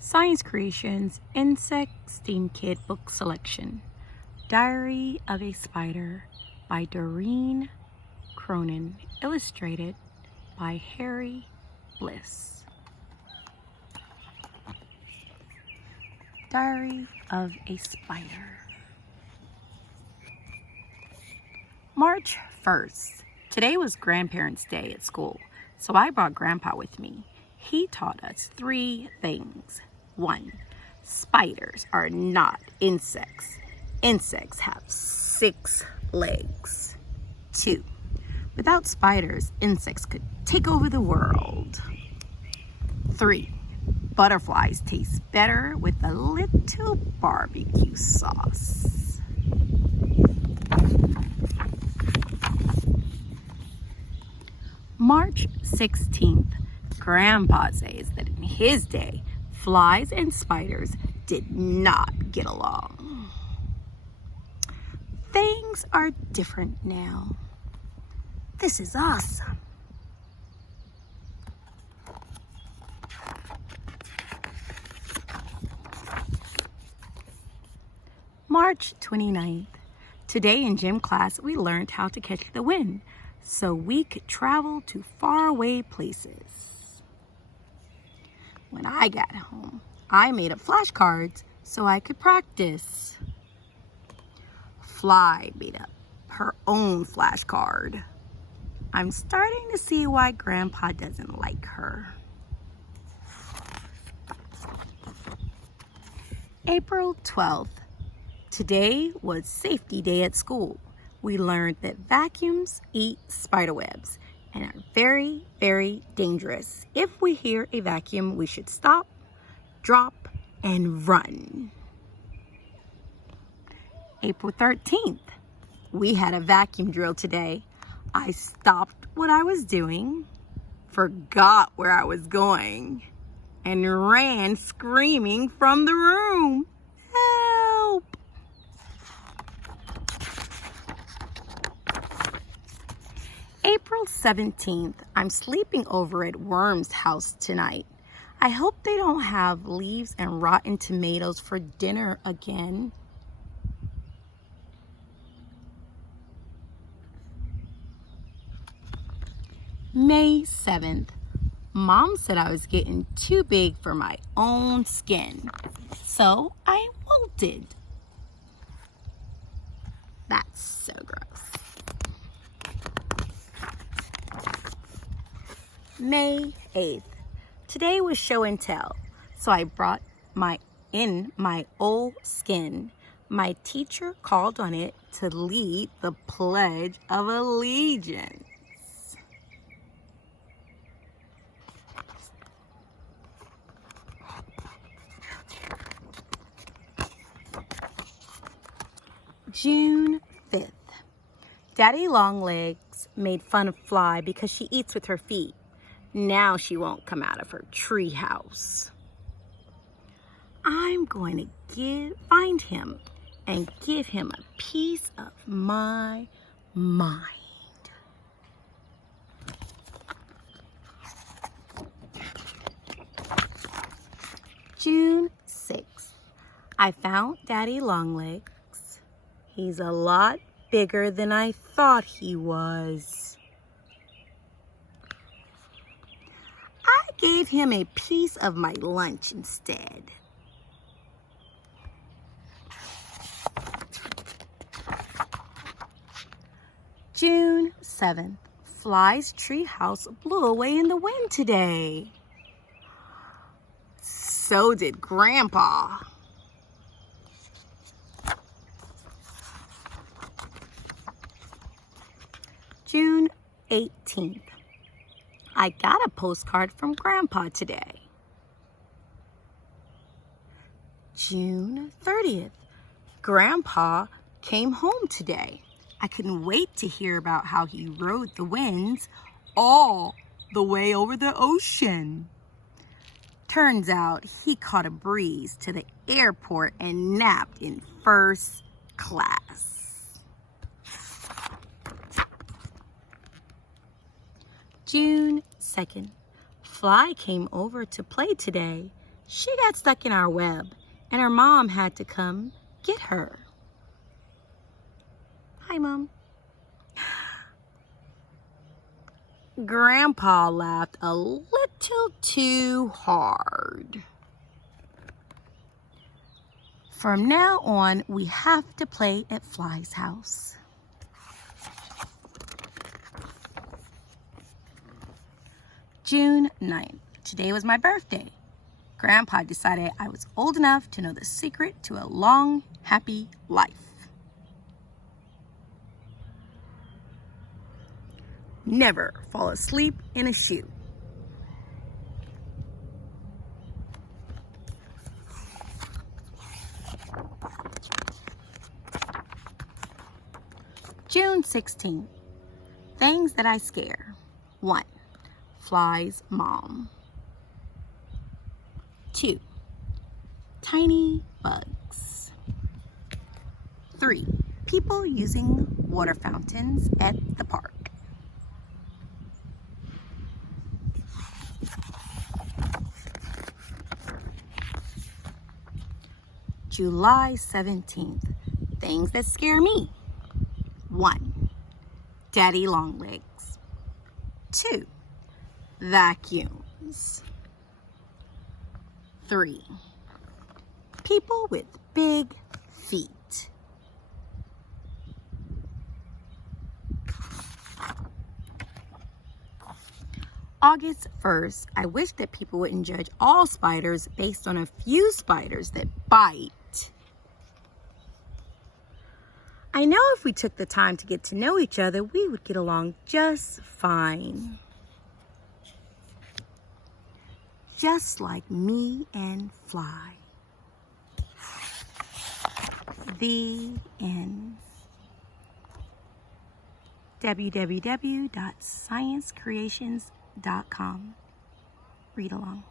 Science Creations Insect STEAM Kit Book Selection. Diary of a Spider by Doreen Cronin. Illustrated by Harry Bliss. Diary of a Spider. March 1st. Today was Grandparents' Day at school, so I brought Grandpa with me. He taught us 3 things. 1. Spiders are not insects. Insects have 6 legs. 2. Without spiders, insects could take over the world. 3. Butterflies taste better with a little barbecue sauce. March 16th. Grandpa says that in his day, flies and spiders did not get along. Things are different now. This is awesome. March 29th. Today in gym class, we learned how to catch the wind so we could travel to faraway places. When I got home, I made up flashcards so I could practice. Fly made up her own flashcard. I'm starting to see why Grandpa doesn't like her. April 12th. Today was safety day at school. We learned that vacuums eat spiderwebs and are very, very dangerous. If we hear a vacuum, we should stop, drop, and run. April 13th. We had a vacuum drill today. I stopped what I was doing, forgot where I was going, and ran screaming from the room. Help! April 17th. I'm sleeping over at Worm's house tonight. I hope they don't have leaves and rotten tomatoes for dinner again. May 7th. Mom said I was getting too big for my own skin, so I wilted. That's so gross. May 8th. Today was show and tell, so I brought my old skin. My teacher called on it to lead the Pledge of Allegiance. June 5th. Daddy Longlegs made fun of Fly because she eats with her feet. Now she won't come out of her tree house. I'm going to find him and give him a piece of my mind. June 6th. I found Daddy Longlegs. He's a lot bigger than I thought he was. I gave him a piece of my lunch instead. June 7th. Fly's treehouse blew away in the wind today. So did Grandpa. June 18th. I got a postcard from Grandpa today. June 30th. Grandpa came home today. I couldn't wait to hear about how he rode the winds all the way over the ocean. Turns out he caught a breeze to the airport and napped in first class. June 2nd. Fly came over to play today. She got stuck in our web, and her mom had to come get her. Hi, Mom. Grandpa laughed a little too hard. From now on, we have to play at Fly's house. June 9th. Today was my birthday. Grandpa decided I was old enough to know the secret to a long, happy life. Never fall asleep in a shoe. June 16th. Things that I scare. 1. Fly's mom. 2. Tiny bugs. 3. People using water fountains at the park. July 17th. Things that scare me. 1. Daddy longlegs. 2. Vacuums. 3. People with big feet. August 1st, I wish that people wouldn't judge all spiders based on a few spiders that bite. I know if we took the time to get to know each other, we would get along just fine. Just like me and Fly. The end. www.science.creations.com. Read along.